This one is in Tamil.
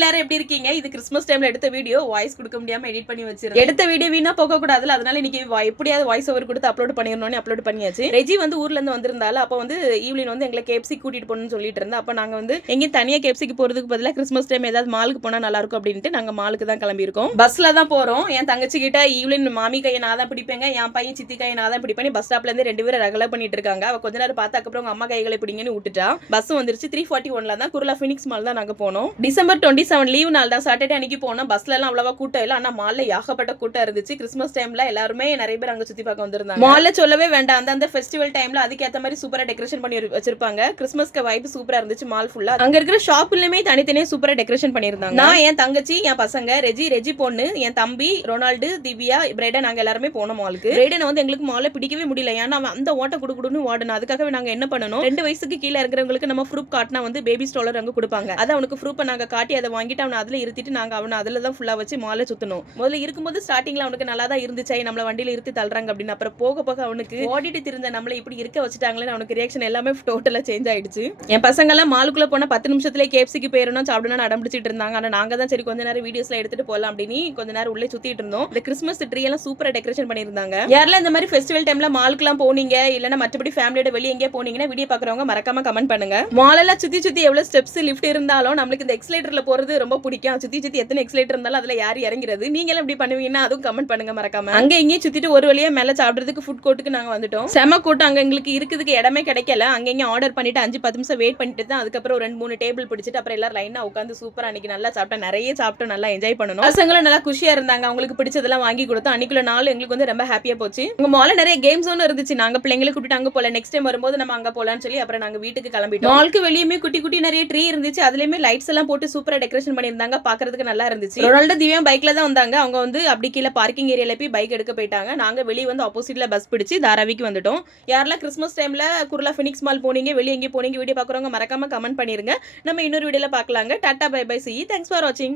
எல்லாரும் எப்படி இருக்கீங்க? இது கிறிஸ்மஸ் டைம்ல எடுத்த வீடியோ. வாய்ஸ் கொடுக்க முடியாம எடிட் பண்ணி வச்சிருக்கேன். எடுத்த வீடியோ வீணா போக கூடாதுல, அதனால இன்னைக்கு எப்படியாவது வாய்ஸ் ஓவர் கொடுத்து அப்லோட் பண்ணிரணும்னு அப்லோட் பண்ணியாச்சு. ரெஜி வந்து ஊர்ல இருந்து வந்திருந்தால, அப்ப வந்து ஈவினிங் வந்து எங்களை கேப்சி கூட்டிட்டு போகணும்னு சொல்லிட்டு இருந்தா. அப்ப நாங்க வந்து எங்கேயும் தனியா கேப்சிக்கு போறதுக்கு பதிலா கிறிஸ்மஸ் டைம் ஏதாவது மாலுக்கு போனா நல்லா இருக்கும் அப்படின்ட்டு நாங்க மாலுக்கு தான் கிளம்பி இருக்கோம். பஸ்ல தான் போறோம். என் தங்கச்சி கிட்ட ஈவினிங் மாமி கையை நான் தான் பிடிப்பேங்க, என் பையன் சித்தி கையை நான் தான் பிடிப்பேன். பஸ் ஸ்டாப்ல இருந்து 2 பேரும் ரகலை பண்ணிட்டு இருக்காங்க. அவ கொஞ்ச நேரம் பார்த்து அதுக்கப்புறம் உங்க அம்மா கைகளை பிடிங்கன்னு விட்டுட்டா. பஸ் வந்துருச்சு. 341ல தான் குருலா ஃபினிக்ஸ் மால் தான் நாங்க போனோம். டிசம்பர் 27 லீவ் நாள் தான், சாட்டர்டே அன்னைக்கு போனோம். பஸ்ல எல்லாம் அவ்வளவா கூட்டம் இல்ல, ஆனா மால்ல ஏகப்பட்ட கூட்டம் இருந்துச்சு. கிறிஸ்மஸ் டைம்ல எல்லாருமே நிறைய பேர் அங்க சுத்தி பார்க்க வந்திருந்தாங்க. மால்ல சொல்லவே வேண்டாம், அந்த ஃபெஸ்டிவல் டைம்ல அதுக்கேத்த மாதிரி சூப்பரா டெக்கரேஷன் பண்ணி வச்சிருப்பாங்க. கிறிஸ்மஸ்க்கு வைப் சூப்பரா இருந்துச்சு மால் ஃபுல்லா. அங்க இருக்கிற ஷாப்லயுமே தனித்தனியே சூப்பரா டெக்கரேஷன் பண்ணிருந்தாங்க. நான், என் தங்கச்சி, என் பசங்க, ரெஜி பொண்ணு, என் தம்பி ரொனால்டு, திவ்யா, பிரைடன், நாங்க எல்லாருமே போனோம் மாலுக்கு. பிரைடன் வந்து எங்களுக்கு மால்ல பிடிக்கவே முடியல, ஏன்னா அந்த ஓட்ட குடுக்குடுன்னு ஓடணும். அதுக்காகவே நாங்க என்ன பண்ணணும், 2 வயசுக்கு கீழே இருக்கிறவங்களுக்கு நம்ம ப்ரூஃப் காட்டினா வந்து பேபி ஸ்டாலர் அங்க கொடுப்பாங்க. அதை அவனுக்கு ப்ரூஃப் நாங்க காட்டி அதை வாங்கிட்டு அவனை அதுல இருத்திட்டு நாங்க அவனை அதுல தான் ஃபுல்லா வச்சு மாலை சுத்தணும். முதல்ல இருக்கும்போது ஸ்டார்டிங்ல அவனுக்கு நல்லா தான் இருந்துச்சு, நம்மள வண்டியில இருத்தி தள்ளுறாங்க அப்படின்னு. அப்புறம் போக போக அவனுக்கு ஓடிட்டு திருந்த நம்மள இப்படி இருக்க வச்சுட்டாங்களே, அவனுக்கு ரியாக்ஷன் எல்லாமே டோட்டலா சேஞ்ச் ஆயிடுச்சு. என் பசங்க எல்லாம் மாலுக்குள்ள போனா 10 நிமிஷத்துல கேப்சிக்கு போயிடணும் சாப்பிடணும்னு அடம்பிடிச்சிட்டு இருந்தாங்க. ஆனா நாங்க தான் சரி கொஞ்ச நேரம் வீடியோஸ்ல எடுத்துட்டு போகலாம் அப்படின்னு கொஞ்ச நேரம் உள்ளே சுத்திட்டு இருந்தோம். இந்த கிறிஸ்மஸ் ட்ரீ எல்லாம் சூப்பரா டெக்கரேஷன் பண்ணிருந்தாங்க. யாரெல்லாம் இந்த மாதிரி ஃபெஸ்டிவல் டைம்ல மாலுக்குலாம் போனீங்க, இல்லன்னா மற்றபடி ஃபேமிலியோட வெளியே எங்கேயே போனீங்கன்னா வீடியோ பாக்குறவங்க மறக்காம கமெண்ட் பண்ணுங்க. மாலெல்லாம் சுத்தி சுத்தி எவ்வளவு ஸ்டெப்ஸ் லிஃப்ட் இருந்தாலும் நம்மளுக்கு இந்த எக்ஸலேட்டர்ல போறது ரொம்ப பிடிக்கும். சுத்தி சுத்தி எத்தனை எக்ஸலேட்டர் இருந்தாலும் அதுல யார் இறங்கிறது, நீங்க எல்லாம் எப்படி பண்ணுவீங்கன்னா அதுவும் கமெண்ட் பண்ணுங்க மறக்காம. அங்க இங்கேயும் சுத்திட்டு ஒரு வழியா மேல சாப்பிடுறதுக்கு ஃபுட் கோர்ட்டுக்கு நாங்க வந்துட்டோம். செம கூட்டம், அங்க எங்களுக்கு இருக்கிறதுக்கு இடமே கிடைக்கல. அங்க இங்க ஆர்டர் பண்ணிட்டு 5-10 நிமிஷம் வெயிட் பண்ணிட்டு தான் அதுக்கப்புறம் 2-3 டேபிள் பிடிச்சிட்டு அப்புறம் எல்லாரும் லைனா உட்காந்து சூப்பரா அன்னைக்கு நல்லா சாப்பிட்டோம். நிறைய சாப்பிட்டோம், நல்லா என்ஜாய் பண்ணணும். பசங்களும் நல்லா குஷியா இருந்தாங்க, அவங்களுக்கு பிடிச்சதெல்லாம் வாங்கி கொடுத்தோம். அன்னைக்குள்ள நாள் எங்களுக்கு வந்து ரொம்ப ஹாப்பியா போச்சு. உங்க மால்ல நிறைய கேம் ஜோன் இருந்துச்சு. நாங்க பிள்ளைங்களை கூட்டிட்டு அங்க போல, நெக்ஸ்ட் டைம் வரும்போது நம்ம அங்க போலாம்னு சொல்லி அப்புறம் நாங்க வீட்டுக்கு கிளம்பிட்டோம். மாலுக்கு வெளியுமே குட்டி குட்டி நிறைய ட்ரீ இருந்துச்சு, அதுலயுமே லைட்ஸ் எல்லாம் போட்டு சூப்பரா டெக்கரேஷன் பண்ணிருந்தாங்க, பாக்குறதுக்கு நல்லா இருந்துச்சு. ரொனால்டோ, திவ்யா பைக்ல தான் வந்தாங்க. அவங்க வந்து அப்படி கீழே பார்க்கிங் ஏரியால போய் பைக் எடுக்க போயிட்டாங்க. நாங்க வெளியே வந்து ஆப்போசிட்ல பஸ் பிடிச்சு தாராவிக்கு வந்துட்டோம். யாரெல்லாம் கிறிஸ்மஸ் டைம்ல குருலா ஃபினிக்ஸ் மால் போனீங்க, வெளியே எங்கே போனீங்க, வீடியோ பாக்குறவங்க மறக்காம கமெண்ட் பண்ணிருங்க. நம்ம இன்னொரு வீடியோல பார்க்கலாங்க. Tata bye bye, see you, thanks for watching.